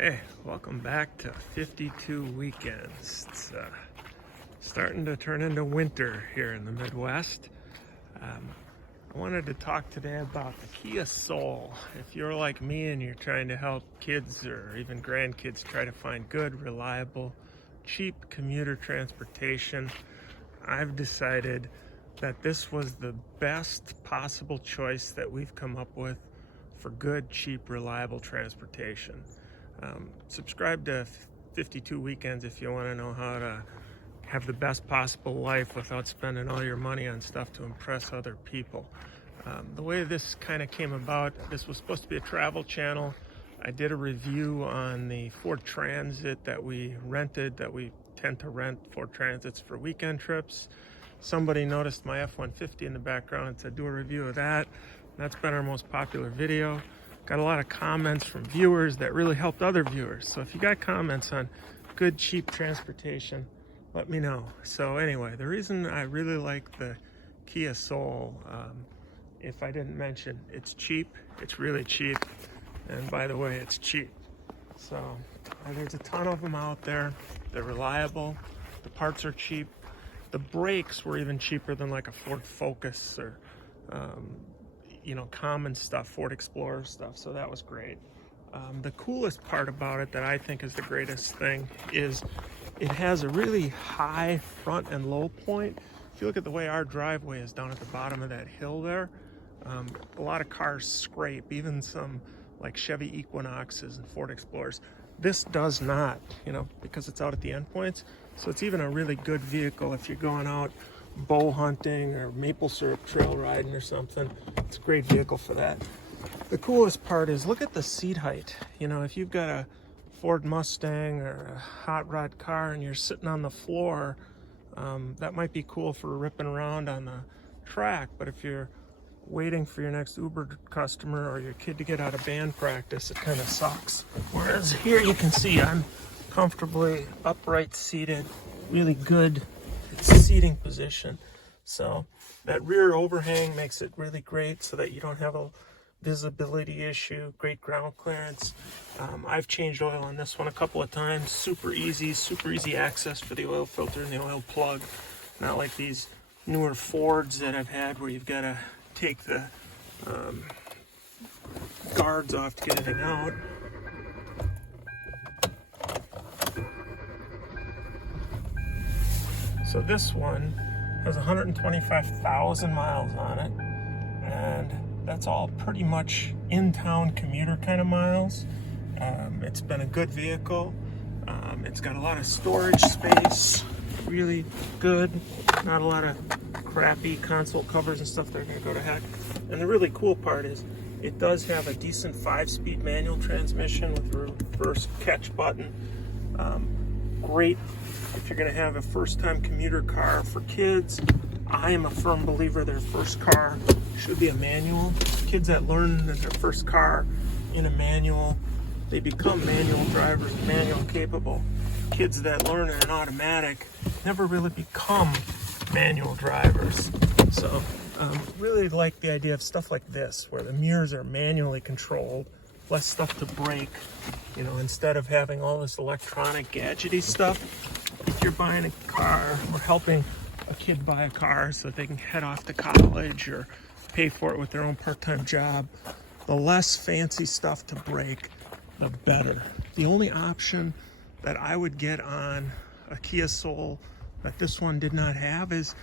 Hey, welcome back to 52 Weekends. It's starting to turn into winter here in the Midwest. I wanted to talk today about the Kia Soul. If you're like me and you're trying to help kids or even grandkids try to find good, reliable, cheap commuter transportation, I've decided that this was the best possible choice that we've come up with for good, cheap, reliable transportation. Subscribe to 52 Weekends if you want to know how to have the best possible life without spending all your money on stuff to impress other people. The way this kind of came about, this was supposed to be a travel channel. I did a review on the Ford Transit that we rented, that we tend to rent Ford Transits for weekend trips. Somebody noticed my F-150 in the background and said, do a review of that. That's been our most popular video. Got a lot of comments from viewers that really helped other viewers. So if you got comments on good, cheap transportation, let me know. So anyway, the reason I really like the Kia Soul, if I didn't mention, it's cheap. It's really cheap. And by the way, it's cheap. So there's a ton of them out there. They're reliable. The parts are cheap. The brakes were even cheaper than like a Ford Focus or common stuff, Ford Explorer stuff, so that was great. The coolest part about it that I think is the greatest thing is it has a really high front and low point. If you look at the way our driveway is down at the bottom of that hill there, a lot of cars scrape, even some like Chevy Equinoxes and Ford Explorers. This does not, because it's out at the endpoints. So it's even a really good vehicle if you're going out bow hunting or maple syrup trail riding or something. It's a great vehicle for that. The coolest part is look at the seat height. If you've got a Ford Mustang or a hot rod car and you're sitting on the floor, that might be cool for ripping around on the track, but if you're waiting for your next Uber customer or your kid to get out of band practice, it kind of sucks. Whereas here you can see I'm comfortably upright seated, really good seating position. So that rear overhang makes it really great so that you don't have a visibility issue. Great ground clearance. I've changed oil on this one a couple of times. Super easy access for the oil filter and the oil plug. Not like these newer Fords that I've had where you've got to take the guards off to get anything out. So this one has 125,000 miles on it, and that's all pretty much in-town commuter kind of miles. It's been a good vehicle. It's got a lot of storage space, really good. Not a lot of crappy console covers and stuff that are going to go to heck. And the really cool part is it does have a decent 5-speed manual transmission with a reverse catch button. Great if you're going to have a first-time commuter car for kids. I am a firm believer their first car should be a manual. Kids that learn their first car in a manual, they become manual drivers, manual capable. Kids that learn in an automatic never really become manual drivers. So really like the idea of stuff like this, where the mirrors are manually controlled, less stuff to break, instead of having all this electronic gadgety stuff. If you're buying a car or helping a kid buy a car so that they can head off to college or pay for it with their own part-time job, the less fancy stuff to break, the better. The only option that I would get on a Kia Soul that this one did not have is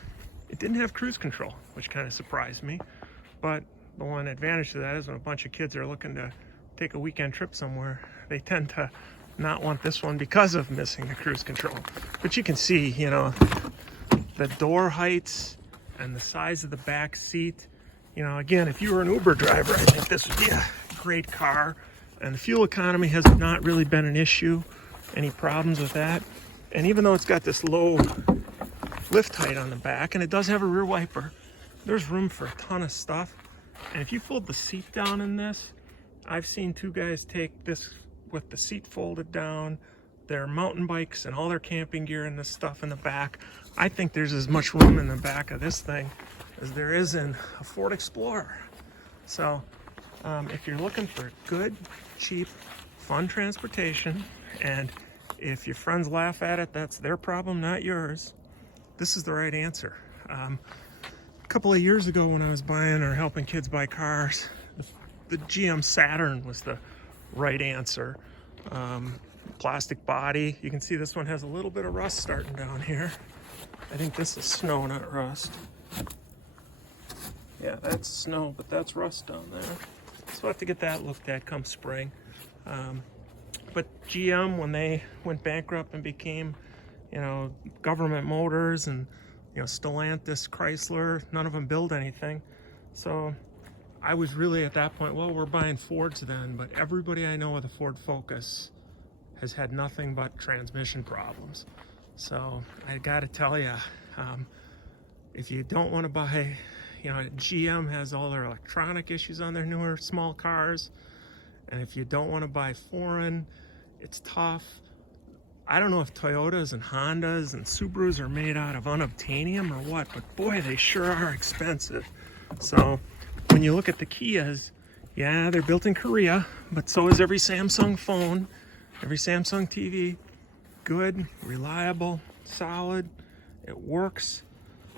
it didn't have cruise control, which kind of surprised me. But the one advantage to that is when a bunch of kids are looking to take a weekend trip somewhere, they tend to not want this one because of missing the cruise control. But you can see, the door heights and the size of the back seat. Again, if you were an Uber driver, I think this would be a great car. And the fuel economy has not really been an issue. Any problems with that? And even though it's got this low lift height on the back, and it does have a rear wiper, there's room for a ton of stuff. And if you fold the seat down in this, I've seen two guys take this with the seat folded down, their mountain bikes and all their camping gear and this stuff in the back. I think there's as much room in the back of this thing as there is in a Ford Explorer. So if you're looking for good, cheap, fun transportation, and if your friends laugh at it, that's their problem, not yours. This is the right answer. A couple of years ago when I was buying or helping kids buy cars, the GM Saturn was the right answer. Plastic body. You can see this one has a little bit of rust starting down here. I think this is snow, not rust. Yeah, that's snow, but that's rust down there. So we'll have to get that looked at come spring. But GM, when they went bankrupt and became, Government Motors and, Stellantis, Chrysler, none of them build anything. So I was really at that point, well, we're buying Fords then, but everybody I know with a Ford Focus has had nothing but transmission problems. So I got to tell you, if you don't want to buy, GM has all their electronic issues on their newer small cars. And if you don't want to buy foreign, it's tough. I don't know if Toyotas and Hondas and Subarus are made out of unobtainium or what, but boy, they sure are expensive. So when you look at the Kias, yeah, they're built in Korea, but so is every Samsung phone, every Samsung TV. Good, reliable, solid, it works.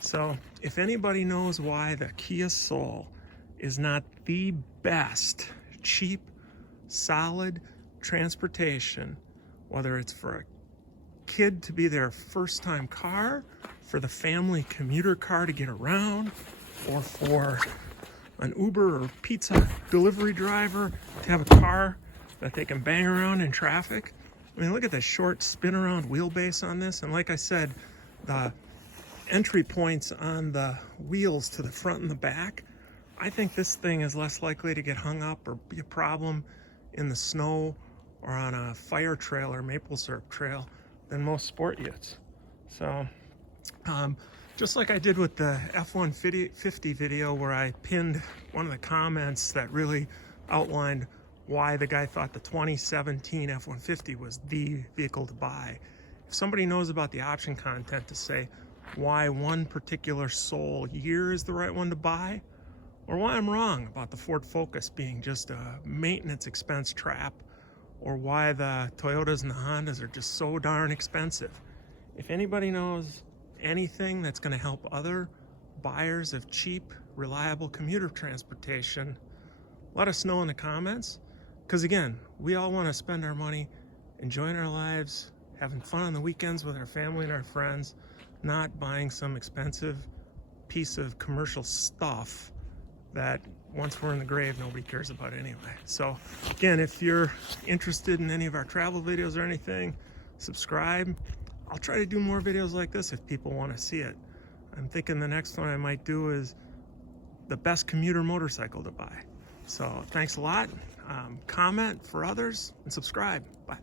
So if anybody knows why the Kia Soul is not the best cheap, solid transportation, whether it's for a kid to be their first time car, for the family commuter car to get around, or for an Uber or pizza delivery driver to have a car that they can bang around in traffic. I mean, look at the short spin around wheelbase on this. And like I said, the entry points on the wheels to the front and the back, I think this thing is less likely to get hung up or be a problem in the snow or on a fire trail or maple syrup trail than most sport utes. So just like I did with the F-150 video where I pinned one of the comments that really outlined why the guy thought the 2017 F-150 was the vehicle to buy. If somebody knows about the option content to say why one particular Soul year is the right one to buy, or why I'm wrong about the Ford Focus being just a maintenance expense trap, or why the Toyotas and the Hondas are just so darn expensive. If anybody knows anything that's going to help other buyers of cheap, reliable commuter transportation, let us know in the comments. Because again, we all want to spend our money enjoying our lives, having fun on the weekends with our family and our friends, not buying some expensive piece of commercial stuff that once we're in the grave, nobody cares about anyway. So again, if you're interested in any of our travel videos or anything, subscribe. I'll try to do more videos like this if people want to see it. I'm thinking the next one I might do is the best commuter motorcycle to buy. So thanks a lot. Comment for others and subscribe. Bye.